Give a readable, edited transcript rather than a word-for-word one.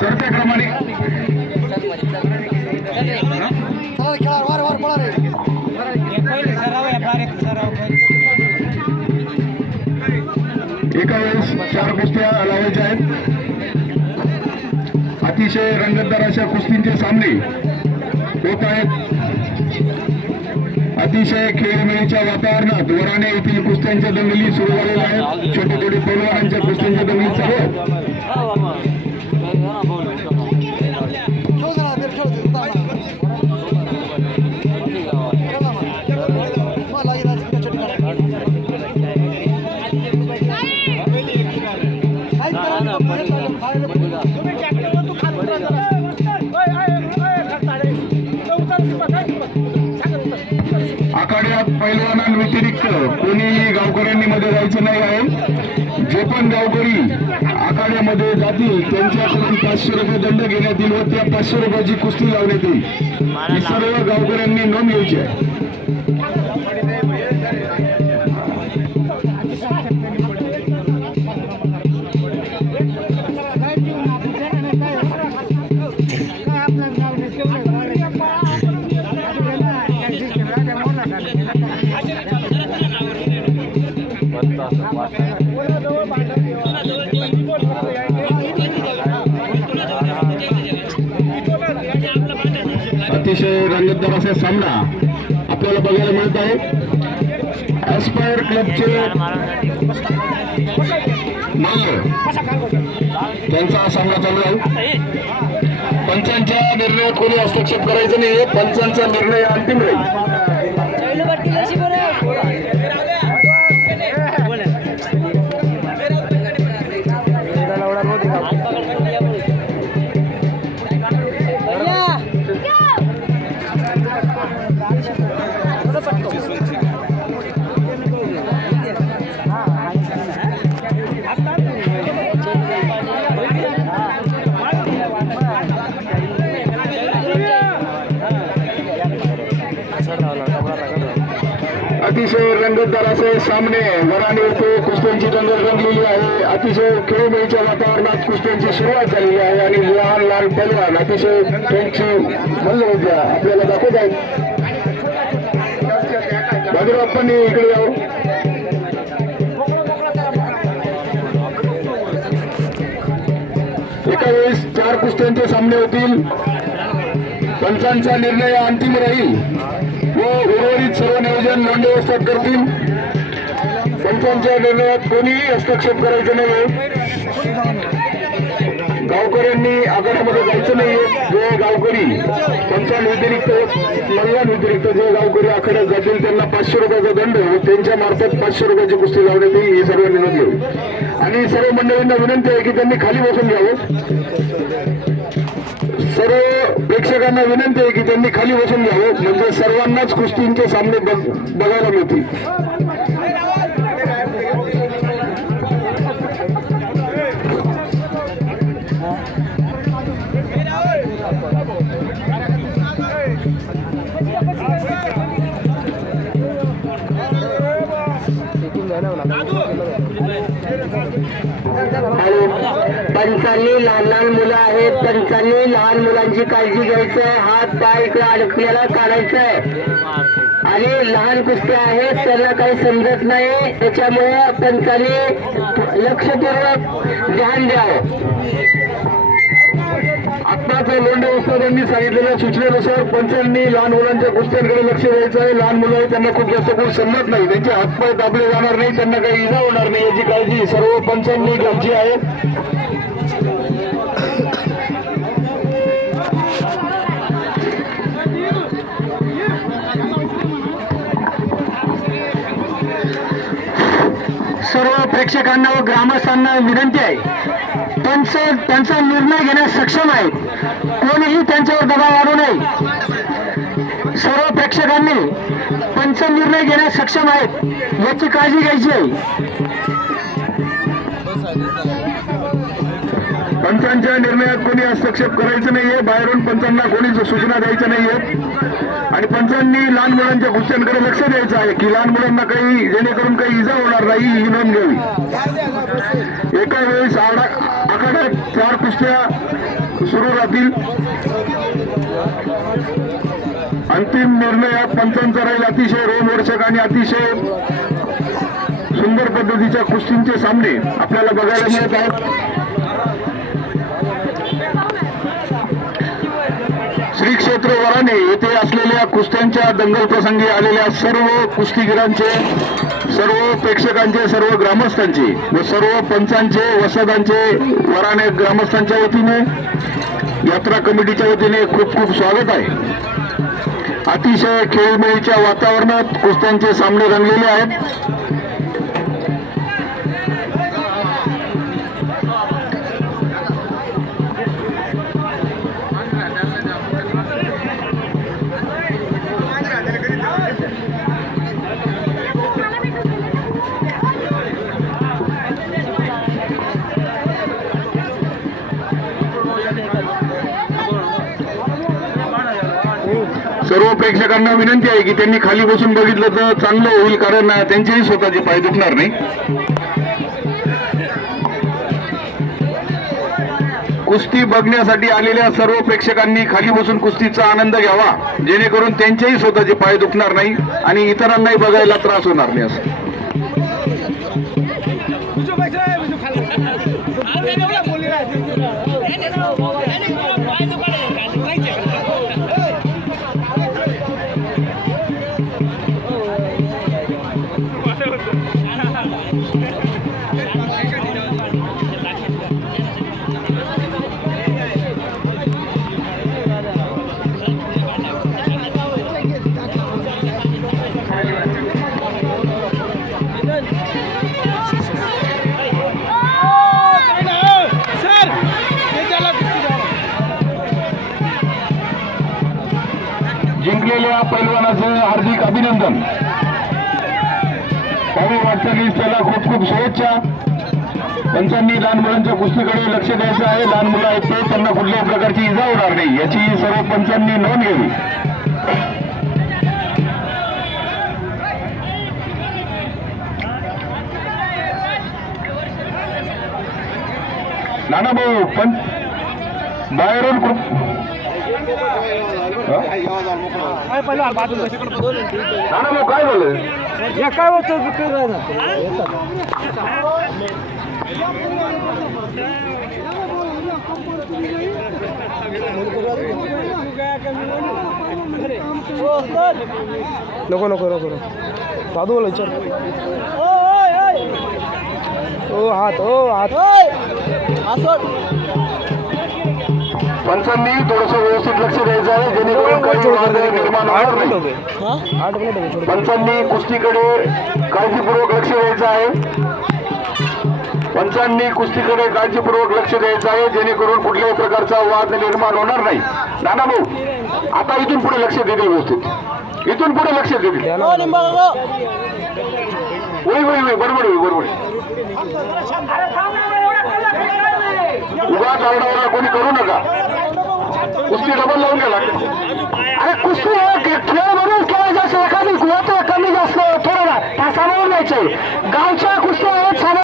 चढत्या क्रमाने एका वेळेस 4 कुस्त्या लावायच्या आहेत. अतिशय रंगतदार अशा कुस्तींचे सामने होत आहेत. अतिशय खेळमेळीच्या वातावरणात वराणे येथील कुस्त्यांच्या दंगली सुरू झालेल्या आहेत. छोटे छोटे पैलवानांच्या कुस्त्यांच्या दंगली चालू आहेत. आखाड्यात पैलवानांव्यतिरिक्त कोणीही गावकऱ्यांनी मध्ये जायचं नाही आहे. जे पण गावकरी आखाड्यामध्ये जातील त्यांच्याकडून 500 रुपये दंड घेण्यात येईल व त्या 500 रुपयाची कुस्ती लावण्यात येईल. ही सर्व गावकऱ्यांनी नोंद घ्यायची आहे. अतिशय रंगतदार असा सामना आपल्याला बघायला मिळत आहे. एस्पायर क्लबचे त्यांचा हा सामना चालू आहे. पंचांच्या निर्णयात कोणी हस्तक्षेप करायचं नाहीये. पंचांचा निर्णय अंतिम राहील. अतिशय रंगतदार असे सामने वराणे येथे कुस्त्यांची दंगल रंगलेली आहे. अतिशय खेळमेळीच्या वातावरणात कुस्त्यांची सुरुवात झालेली आहे आणि लहान लहान पैलवान अतिशय त्यांची मल्लविद्या आपल्याला दाखवत आहेत. बाजूराप्पांनी इकडे यावं. एका वेळेस 4 कुस्त्यांचे सामने होतील. पंचांचा निर्णय अंतिम राहील व उर्वरित सर्व नियोजन लोंढे वस्ताद करतील. पंचांच्या निर्णयात कोणीही हस्तक्षेप करायचं नाही. गावकऱ्यांनी आखाड्यामध्ये जायचं नाहीये. जे गावकरी पंचांव्यतिरिक्त व्यतिरिक्त जे गावकरी आखाड्यात जातील त्यांना 500 रुपयाचा दंड व त्यांच्या मार्फत 500 रुपयाची कुस्ती लावण्यात येईल. ही सर्व विनंती होईल आणि सर्व मंडळींना विनंती आहे की त्यांनी खाली बसून घ्यावं. सर्व प्रेक्षकांना विनंती आहे की त्यांनी खाली बसून घ्यावं म्हणजे सर्वांनाच कुस्तींचे सामने बघायला मिळतील. पंचांनी लहान लहान मुलं आहेत. पंचांनी लहान मुलांची काळजी घ्यायचं आहे. हात पाय इकडे अडकलेला काढायचा आहे आणि लहान कुस्त्या आहेत त्यांना काही समजत नाही. त्याच्यामुळे पंचांनी लक्षपूर्वक ध्यान द्यावं. आत्ताच लोंढे वस्तादांनी सांगितलेल्या सूचनेनुसार पंचांनी लहान मुलांच्या कुस्त्यांकडे लक्ष द्यायचं आहे. लहान मुलं आहेत त्यांना खूप जास्त कोण समजत नाही. त्यांचे हातपाय दाबले जाणार नाही. त्यांना काही इजा होणार नाही याची काळजी सर्व पंचांनी घ्यायची आहे. सर्व प्रेक्षकांना व ग्रामस्थांना विनंती आहे. पंच त्यांचा निर्णय घेण्यास सक्षम आहे. कोणीही त्यांच्यावर दबाव आणू नये. सर्व प्रेक्षकांनी पंच निर्णय घेण्यास सक्षम आहेत याची काळजी घ्यायची आहे. पंचांच्या निर्णयात कोणी हस्तक्षेप करायचं नाहीये. बाहेरून पंचांना कोणी सूचना द्यायच्या नाहीये. आणि पंचांनी लहान मुलांच्या कुस्त्यांकडे लक्ष द्यायचं आहे की लहान मुलांना काही जेणेकरून काही इजा होणार नाही ही नोंद घ्यावी. एका वेळेस आखाड्यात 4 कुस्त्या सुरू राहतील. अंतिम निर्णय पंचांचा राहील. अतिशय रोमहर्षक आणि अतिशय सुंदर पद्धतीच्या कुस्तींचे सामने आपल्याला बघायला मिळत आहेत. श्री क्षेत्र वराणे येथे असलेल्या कुस्त्यांच्या दंगल प्रसंगी आलेल्या सर्व कुस्तीगिरांचे, सर्व प्रेक्षकांचे, सर्व ग्रामस्थांचे व सर्व पंचांचे, वसदांचे, वराणे ग्रामस्थांच्या वतीने, यात्रा कमिटीच्या वतीने खूप खूप स्वागत आहे. अतिशय खेळीमेळीच्या वातावरणात कुस्त्यांचे सामने रंगलेले आहेत. सर्व प्रेक्षकांना विनंती आहे की त्यांनी खाली बसून बघितलं तर चांगलं होईल, कारण त्यांचेही स्वतःचे पाय दुखणार नाही. कुस्ती बघण्यासाठी आलेल्या सर्व प्रेक्षकांनी खाली बसून कुस्तीचा आनंद घ्यावा, जेणेकरून त्यांचेही स्वतःचे पाय दुखणार नाही आणि इतरांनाही बघायला त्रास होणार नाही. असं जिंकलेल्या पैलवानाचं हार्दिक अभिनंदन. काही वाटचालीस त्याला खूप खूप शुभेच्छा. पंचांनी लहान मुलांच्या कुस्तीकडे लक्ष द्यायचं आहे. लहान मुलं आहेत ते, त्यांना कुठल्याही प्रकारची इजा होणार नाही याची सर्व पंचांनी नोंद घ्यावी. नाना भाऊ पण बाहेरून नाना भाऊ काय झालं? काय होतं नको नको नको साधू बोला विचार. ओ हात पंचांनी थोडस व्यवस्थित लक्ष द्यायचं आहे, जेणेकरून काही वाद निर्माण होणार नाही. पंचांनी कुस्तीकडे काळजीपूर्वक लक्ष द्यायचं आहे. पंचांनी कुस्तीकडे काळजीपूर्वक लक्ष द्यायचं आहे, जेणेकरून कुठल्याही प्रकारचा वाद निर्माण होणार नाही. नाना भाऊ आता इथून पुढे लक्ष देतील व्यवस्थित, इथून पुढे लक्ष देतील. होय बरोबर बरोबर. उगा चालणारा कोणी करू नका. कुस्ती डबल लावून गेला. अरे कुस्ती खेळ म्हणून खेळायचं, एखादी कमी जास्त थोडं तासावर जायचं. गावच्या कुस्त्या